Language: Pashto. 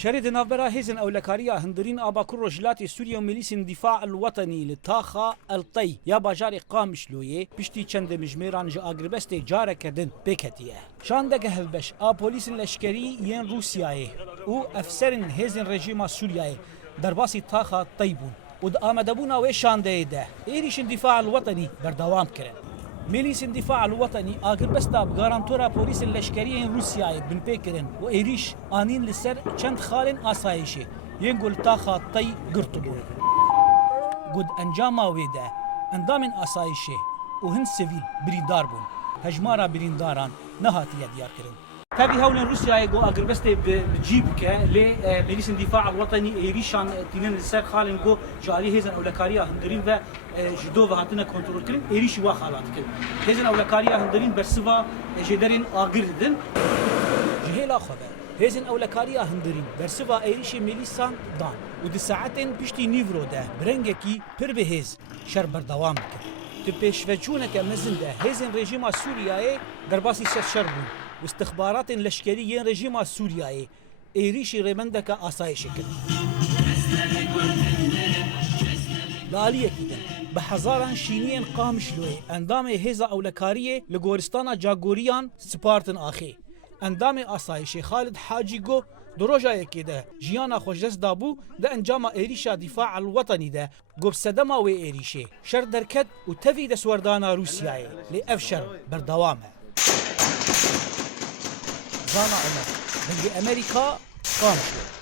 شريد نافبرا هيزن أولكاريا هندرين أبا كرو جلاتي سوريا وميليس الدفاع الوطني لطاخا الطي يا باجاري قامش لويه بشتي چند مجميران جا أغربستي جارة كدن بكتيه شاندك هلبش بوليس الأشكري ين روسياي و أفسرن هيزن رجيما سورياي درباسي طاخا طيبون ود آمدبونا وشانده ده إيريش الدفاع الوطني بردوام كرن ميليس الدفاع الوطني أغربستا بغارانتورا بوليس الأشكري روسياي بن بيكرن وإيريش آنين لسر چند خالن آسايشي ينقل طاخا طي قرطبون قد أنجاما ويدا اندام آسايشي وهن سيفيل بريندار بون هجمارا برينداران نهاتي ديار كرن تابي هولن روسيا يقو أغربستي بجيبك لميليس الدفاع الوطني إيريشان تنين لسر خالن قو جاري هيزن أولكاريا هندرين و جدو و هاتنا كنترول كرن إيريشي واخالات كرن هيزن أولكاريا هندرين برسوا جدرين آغردن جهيلا خبر هيزن أولكاريا هندرين برسوا إيريشي ميليسان دان ودي ساعتين بشتي نيفرو ده برنجكي پر بهيز شر بردوام كرن تبيشفجونك مزن ده هيزن ريجيما سورياي درباسي سر شربون واستخبارات لشكريين رجيم سوريا إيريشي ريمندك آسايش كده لالية كده بحزاران شينيين قامشلوي اندام هيزا أولكارية لغورستان جاغوريان سبارتن آخي اندام آسايش خالد حاجي جو دروجا كده جيانا خوشدس دابو ده انجام إيريشا دفاع الوطني ده قب سدما و إيريشي شر دركت وتفي دسوردانا روسيا لأفشر بردوامه زانا عمر بلغي أمريكا قامت